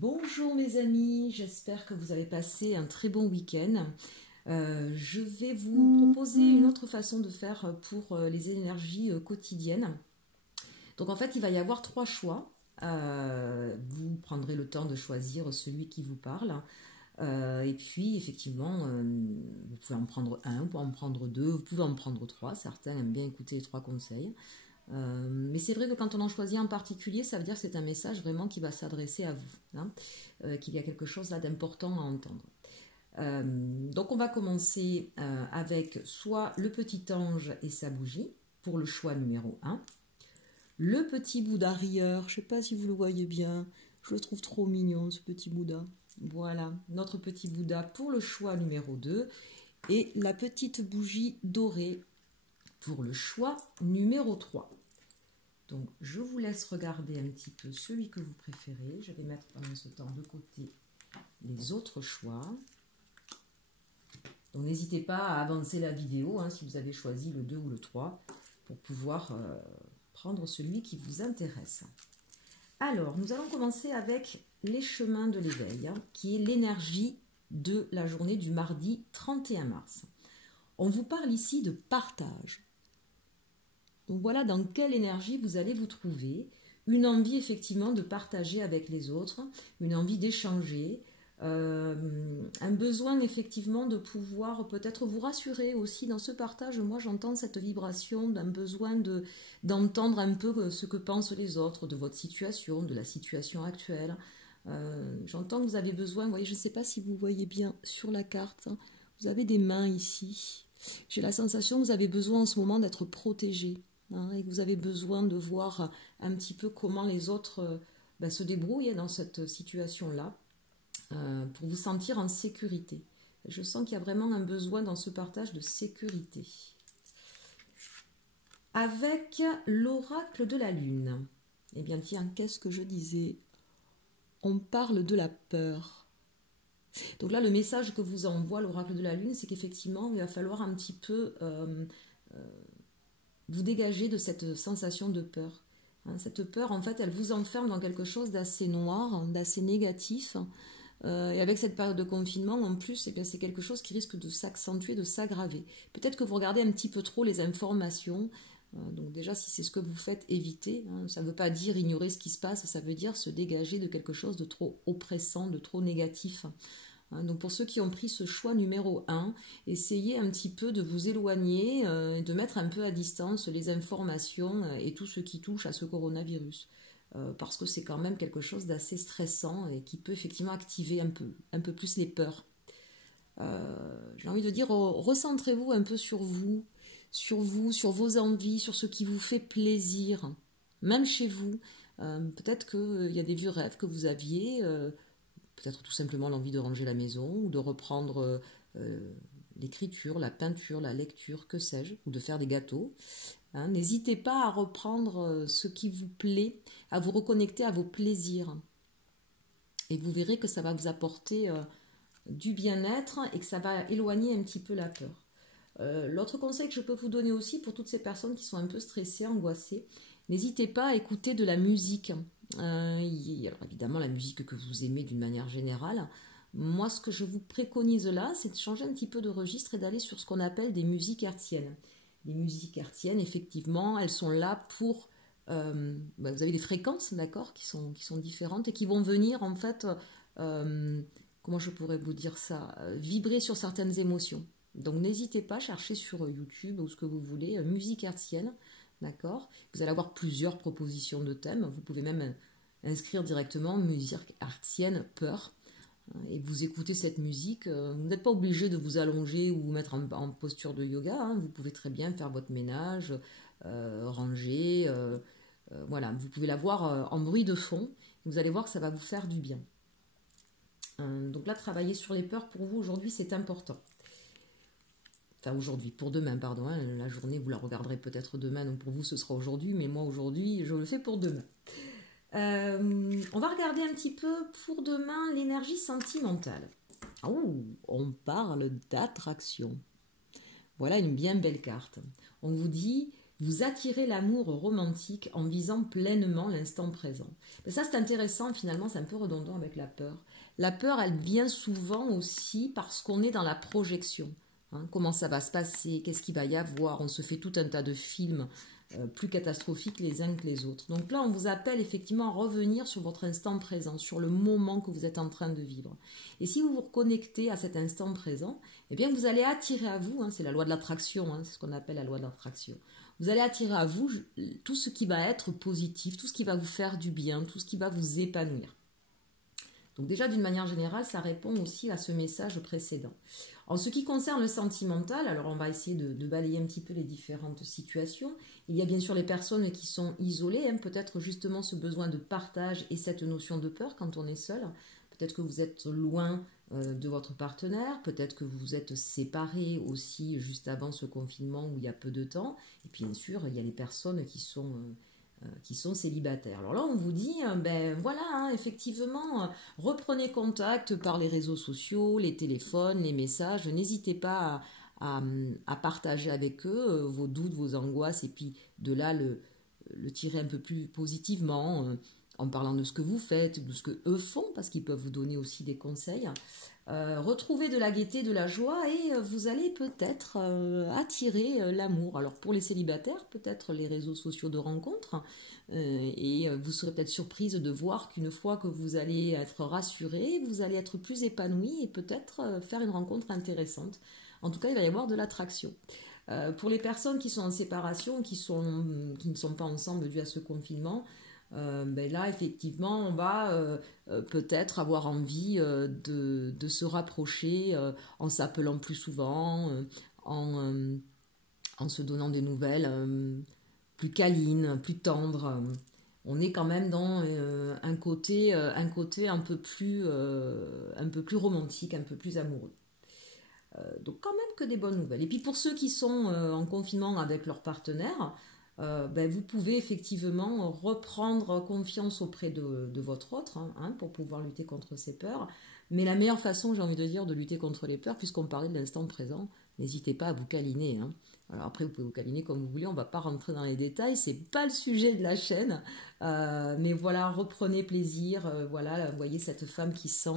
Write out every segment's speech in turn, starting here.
Bonjour mes amis, j'espère que vous avez passé un très bon week-end. Je vais vous proposer une autre façon de faire pour les énergies quotidiennes. Donc en fait, il va y avoir trois choix. Vous prendrez le temps de choisir celui qui vous parle. Et puis effectivement, vous pouvez en prendre un, vous pouvez en prendre deux, vous pouvez en prendre trois. Certains aiment bien écouter les trois conseils. Mais c'est vrai que quand on en choisit un particulier, ça veut dire que c'est un message vraiment qui va s'adresser à vous, hein, qu'il y a quelque chose là d'important à entendre. Donc on va commencer avec soit le petit ange et sa bougie pour le choix numéro un. Le petit Bouddha rieur, je ne sais pas si vous le voyez bien, je le trouve trop mignon ce petit Bouddha. Voilà, notre petit Bouddha pour le choix numéro 2 et la petite bougie dorée pour le choix numéro 3. Donc, je vous laisse regarder un petit peu celui que vous préférez. Je vais mettre pendant ce temps de côté les autres choix. Donc, n'hésitez pas à avancer la vidéo si vous avez choisi le 2 ou le 3 pour pouvoir prendre celui qui vous intéresse. Alors, nous allons commencer avec les chemins de l'éveil, qui est l'énergie de la journée du mardi 31 mars. On vous parle ici de partage. Donc voilà dans quelle énergie vous allez vous trouver. Une envie effectivement de partager avec les autres, une envie d'échanger, un besoin effectivement de pouvoir peut-être vous rassurer aussi dans ce partage. Moi j'entends cette vibration d'un besoin d'entendre un peu ce que pensent les autres de votre situation, de la situation actuelle. J'entends que vous avez besoin, vous voyez, je ne sais pas si vous voyez bien sur la carte, vous avez des mains ici. J'ai la sensation que vous avez besoin en ce moment d'être protégé. Et que vous avez besoin de voir un petit peu comment les autres se débrouillent dans cette situation-là pour vous sentir en sécurité. Je sens qu'il y a vraiment un besoin dans ce partage de sécurité. Avec l'oracle de la lune, eh bien tiens, qu'est-ce que je disais? On parle de la peur. Donc là, le message que vous envoie l'oracle de la lune, c'est qu'effectivement, il va falloir un petit peu vous dégager de cette sensation de peur. Cette peur, en fait, elle vous enferme dans quelque chose d'assez noir, d'assez négatif. Et avec cette période de confinement, en plus, eh bien, c'est quelque chose qui risque de s'accentuer, de s'aggraver. Peut-être que vous regardez un petit peu trop les informations. Donc déjà, si c'est ce que vous faites, évitez. Ça ne veut pas dire ignorer ce qui se passe, ça veut dire se dégager de quelque chose de trop oppressant, de trop négatif. Donc pour ceux qui ont pris ce choix numéro 1, essayez un petit peu de vous éloigner, de mettre un peu à distance les informations et tout ce qui touche à ce coronavirus. Parce que c'est quand même quelque chose d'assez stressant et qui peut effectivement activer un peu plus les peurs. J'ai envie de dire, recentrez-vous un peu sur vous, sur vos envies, sur ce qui vous fait plaisir, même chez vous. Peut-être qu'il y a des vieux rêves que vous aviez, peut-être tout simplement l'envie de ranger la maison ou de reprendre l'écriture, la peinture, la lecture, que sais-je, ou de faire des gâteaux. N'hésitez pas à reprendre ce qui vous plaît, à vous reconnecter à vos plaisirs. Et vous verrez que ça va vous apporter du bien-être et que ça va éloigner un petit peu la peur. L'autre conseil que je peux vous donner aussi pour toutes ces personnes qui sont un peu stressées, angoissées, n'hésitez pas à écouter de la musique. Alors évidemment la musique que vous aimez d'une manière générale. Moi ce que je vous préconise là, c'est de changer un petit peu de registre et d'aller sur ce qu'on appelle des musiques hertziennes. Les musiques hertziennes, effectivement, elles sont là pour... vous avez des fréquences, d'accord, qui sont différentes et qui vont venir en fait, comment je pourrais vous dire ça, vibrer sur certaines émotions. Donc n'hésitez pas à chercher sur YouTube ou ce que vous voulez, musique hertzienne. D'accord. Vous allez avoir plusieurs propositions de thèmes. Vous pouvez même inscrire directement musique hertzienne peur et vous écoutez cette musique. Vous n'êtes pas obligé de vous allonger ou vous mettre en posture de yoga. Vous pouvez très bien faire votre ménage, ranger. Voilà, vous pouvez l'avoir en bruit de fond. Vous allez voir que ça va vous faire du bien. Donc là, travailler sur les peurs pour vous aujourd'hui, c'est important. Enfin aujourd'hui, pour demain, pardon, la journée vous la regarderez peut-être demain, donc pour vous ce sera aujourd'hui, mais moi aujourd'hui je le fais pour demain. On va regarder un petit peu pour demain l'énergie sentimentale. Oh, on parle d'attraction. Voilà une bien belle carte. On vous dit, vous attirez l'amour romantique en visant pleinement l'instant présent. Mais ça, c'est intéressant, finalement, c'est un peu redondant avec la peur. La peur, elle vient souvent aussi parce qu'on est dans la projection. Hein, comment ça va se passer, qu'est-ce qu'il va y avoir, on se fait tout un tas de films plus catastrophiques les uns que les autres. Donc là, on vous appelle effectivement à revenir sur votre instant présent, sur le moment que vous êtes en train de vivre. Et si vous vous reconnectez à cet instant présent, eh bien vous allez attirer à vous, hein, c'est la loi de l'attraction, hein, c'est ce qu'on appelle la loi de l'attraction, vous allez attirer à vous tout ce qui va être positif, tout ce qui va vous faire du bien, tout ce qui va vous épanouir. Donc déjà, d'une manière générale, ça répond aussi à ce message précédent. En ce qui concerne le sentimental, alors on va essayer de balayer un petit peu les différentes situations. Il y a bien sûr les personnes qui sont isolées, hein, peut-être justement ce besoin de partage et cette notion de peur quand on est seul. Peut-être que vous êtes loin de votre partenaire, peut-être que vous vous êtes séparés aussi juste avant ce confinement où il y a peu de temps. Et puis bien sûr, il y a les personnes qui sont célibataires. Alors là, on vous dit, ben voilà, hein, effectivement, reprenez contact par les réseaux sociaux, les téléphones, les messages. N'hésitez pas à partager avec eux vos doutes, vos angoisses, et puis de là le tirer un peu plus positivement, en parlant de ce que vous faites, de ce que eux font, parce qu'ils peuvent vous donner aussi des conseils. Retrouvez de la gaieté, de la joie, et vous allez peut-être attirer l'amour. Alors pour les célibataires, peut-être les réseaux sociaux de rencontres, et vous serez peut-être surprise de voir qu'une fois que vous allez être rassuré, vous allez être plus épanoui et peut-être faire une rencontre intéressante. En tout cas, il va y avoir de l'attraction. Pour les personnes qui sont en séparation, qui ne sont pas ensemble dû à ce confinement, ben là, effectivement, on va peut-être avoir envie de se rapprocher en s'appelant plus souvent, en se donnant des nouvelles plus câlines, plus tendres. On est quand même dans un côté un peu plus romantique, un peu plus amoureux. Donc quand même que des bonnes nouvelles. Et puis pour ceux qui sont en confinement avec leur partenaire, ben vous pouvez effectivement reprendre confiance auprès de votre autre, hein, pour pouvoir lutter contre ces peurs. Mais la meilleure façon, j'ai envie de dire, de lutter contre les peurs, puisqu'on parlait de l'instant présent, n'hésitez pas à vous câliner. Hein. Alors après, vous pouvez vous câliner comme vous voulez, on ne va pas rentrer dans les détails, c'est pas le sujet de la chaîne. Mais voilà, reprenez plaisir. Voilà, vous voyez cette femme qui sent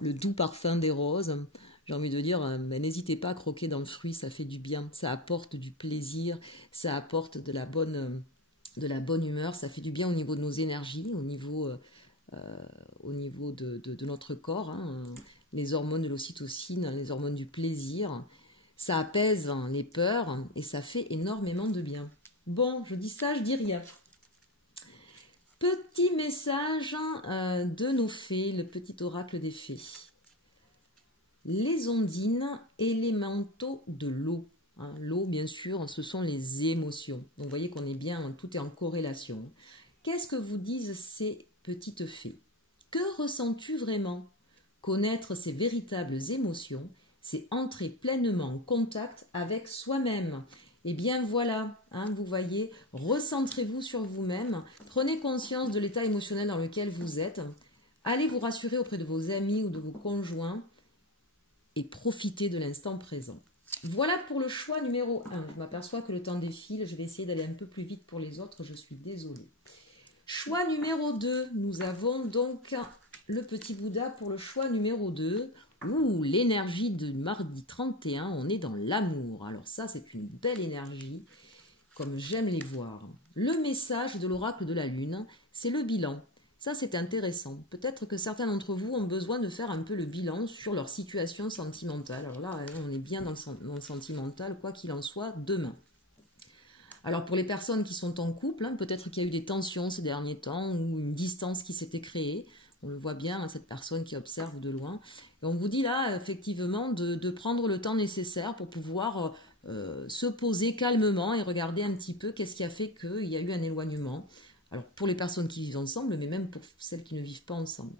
le doux parfum des roses. J'ai envie de dire, ben, n'hésitez pas à croquer dans le fruit, ça fait du bien, ça apporte du plaisir, ça apporte de la bonne humeur, ça fait du bien au niveau de nos énergies, au niveau de notre corps, hein, les hormones de l'ocytocine, les hormones du plaisir. Ça apaise les peurs et ça fait énormément de bien. Bon, je dis ça, je dis rien. Petit message de nos fées, le petit oracle des fées. Les ondines, élémentaux de l'eau. Hein, l'eau, bien sûr, ce sont les émotions. Donc, vous voyez qu'on est bien, tout est en corrélation. Qu'est-ce que vous disent ces petites fées? Que ressens-tu vraiment? Connaître ses véritables émotions, c'est entrer pleinement en contact avec soi-même. Eh bien voilà, hein, vous voyez, recentrez-vous sur vous-même, prenez conscience de l'état émotionnel dans lequel vous êtes, allez vous rassurer auprès de vos amis ou de vos conjoints, et profiter de l'instant présent. Voilà pour le choix numéro 1. Je m'aperçois que le temps défile, je vais essayer d'aller un peu plus vite pour les autres, je suis désolée. Choix numéro 2, nous avons donc le petit Bouddha pour le choix numéro 2. Ouh, l'énergie de mardi 31, on est dans l'amour. Alors ça, c'est une belle énergie, comme j'aime les voir. Le message de l'oracle de la lune, c'est le bilan. Ça, c'est intéressant. Peut-être que certains d'entre vous ont besoin de faire un peu le bilan sur leur situation sentimentale. Alors là, on est bien dans le sentimental, quoi qu'il en soit, demain. Alors pour les personnes qui sont en couple, hein, peut-être qu'il y a eu des tensions ces derniers temps ou une distance qui s'était créée. On le voit bien, hein, cette personne qui observe de loin. Et on vous dit là, effectivement, de prendre le temps nécessaire pour pouvoir se poser calmement et regarder un petit peu qu'est-ce qui a fait qu'il y a eu un éloignement. Alors pour les personnes qui vivent ensemble, mais même pour celles qui ne vivent pas ensemble.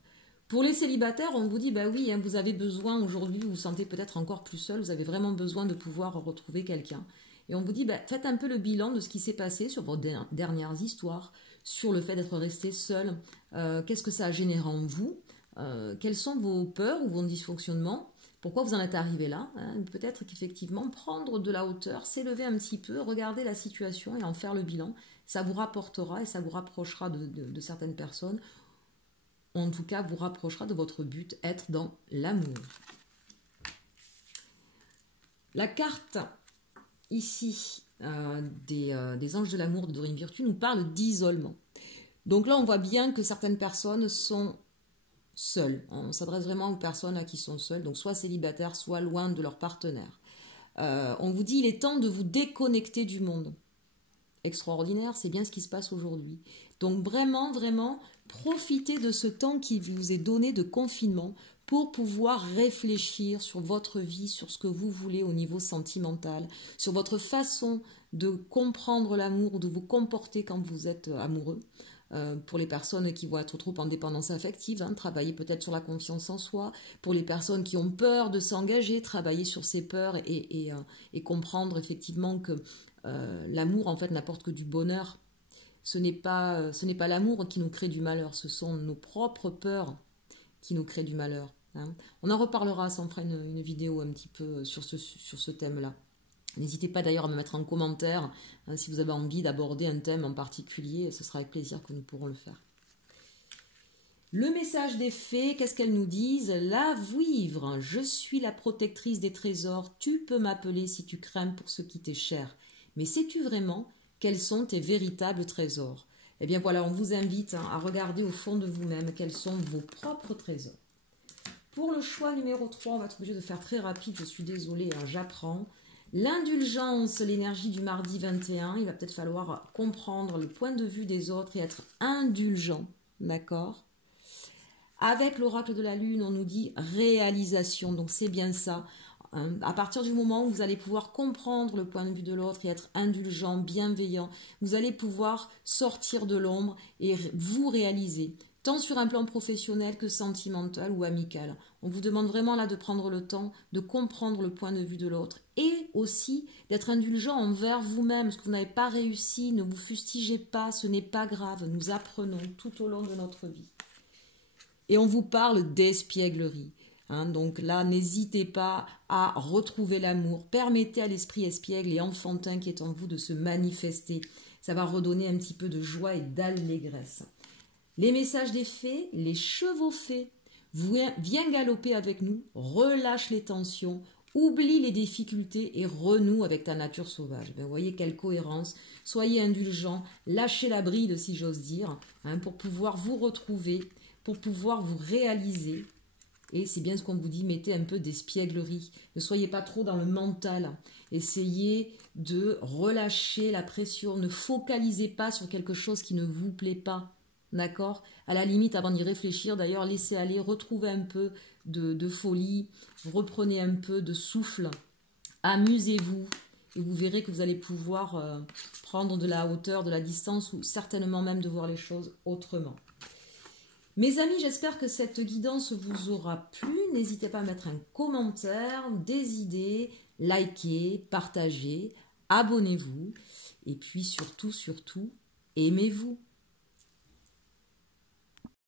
Pour les célibataires, on vous dit, bah oui, hein, vous avez besoin aujourd'hui, vous vous sentez peut-être encore plus seul, vous avez vraiment besoin de pouvoir retrouver quelqu'un. Et on vous dit, bah, faites un peu le bilan de ce qui s'est passé sur vos dernières histoires, sur le fait d'être resté seul, qu'est-ce que ça a généré en vous, quelles sont vos peurs ou vos dysfonctionnements, Pourquoi vous en êtes arrivé là, hein? Peut-être qu'effectivement, prendre de la hauteur, s'élever un petit peu, regarder la situation et en faire le bilan, ça vous rapportera et ça vous rapprochera de certaines personnes. En tout cas, vous rapprochera de votre but, être dans l'amour. La carte ici des anges de l'amour de Dorine Virtue nous parle d'isolement. Donc là, on voit bien que certaines personnes sont seules. On s'adresse vraiment aux personnes là, qui sont seules, donc soit célibataires, soit loin de leur partenaire. On vous dit, il est temps de vous déconnecter du monde. Extraordinaire, c'est bien ce qui se passe aujourd'hui. Donc vraiment, vraiment, profitez de ce temps qui vous est donné de confinement pour pouvoir réfléchir sur votre vie, sur ce que vous voulez au niveau sentimental, sur votre façon de comprendre l'amour, de vous comporter quand vous êtes amoureux. Pour les personnes qui vont être trop en dépendance affective, hein, travailler peut-être sur la confiance en soi. Pour les personnes qui ont peur de s'engager, travailler sur ces peurs et comprendre effectivement que l'amour en fait n'apporte que du bonheur. Ce n'est pas l'amour qui nous crée du malheur, ce sont nos propres peurs qui nous créent du malheur. Hein. On en reparlera, ça on fera une vidéo un petit peu sur ce thème-là. N'hésitez pas d'ailleurs à me mettre en commentaire hein, si vous avez envie d'aborder un thème en particulier, ce sera avec plaisir que nous pourrons le faire. Le message des fées, qu'est-ce qu'elles nous disent? La vouivre, je suis la protectrice des trésors, tu peux m'appeler si tu crains pour ce qui t'est cher. Mais sais-tu vraiment quels sont tes véritables trésors? Eh bien voilà, on vous invite hein, à regarder au fond de vous-même quels sont vos propres trésors. Pour le choix numéro 3, on va être obligé de faire très rapide, je suis désolée, hein, j'apprends. L'indulgence, l'énergie du mardi 21, il va peut-être falloir comprendre le point de vue des autres et être indulgent, d'accord? Avec l'oracle de la lune, on nous dit réalisation, donc c'est bien ça. À partir du moment où vous allez pouvoir comprendre le point de vue de l'autre et être indulgent, bienveillant, vous allez pouvoir sortir de l'ombre et vous réaliser, tant sur un plan professionnel que sentimental ou amical. On vous demande vraiment là de prendre le temps de comprendre le point de vue de l'autre et aussi d'être indulgent envers vous-même. Ce que vous n'avez pas réussi, ne vous fustigez pas, ce n'est pas grave, nous apprenons tout au long de notre vie. Et on vous parle d'espièglerie. Hein, donc là, n'hésitez pas à retrouver l'amour. Permettez à l'esprit espiègle et enfantin qui est en vous de se manifester. Ça va redonner un petit peu de joie et d'allégresse. Les messages des fées, les chevaux fées, viens galoper avec nous, relâche les tensions, oublie les difficultés et renoue avec ta nature sauvage. Vous voyez quelle cohérence. Soyez indulgents, lâchez la bride si j'ose dire, hein, pour pouvoir vous retrouver, pour pouvoir vous réaliser. Et c'est bien ce qu'on vous dit, mettez un peu d'espièglerie. Ne soyez pas trop dans le mental. Essayez de relâcher la pression. Ne focalisez pas sur quelque chose qui ne vous plaît pas. D'accord? À la limite, avant d'y réfléchir, d'ailleurs, laissez aller, retrouvez un peu de folie, reprenez un peu de souffle, amusez-vous. Et vous verrez que vous allez pouvoir prendre de la hauteur, de la distance ou certainement même de voir les choses autrement. Mes amis, j'espère que cette guidance vous aura plu. N'hésitez pas à mettre un commentaire, des idées, likez, partagez, abonnez-vous. Et puis surtout, aimez-vous.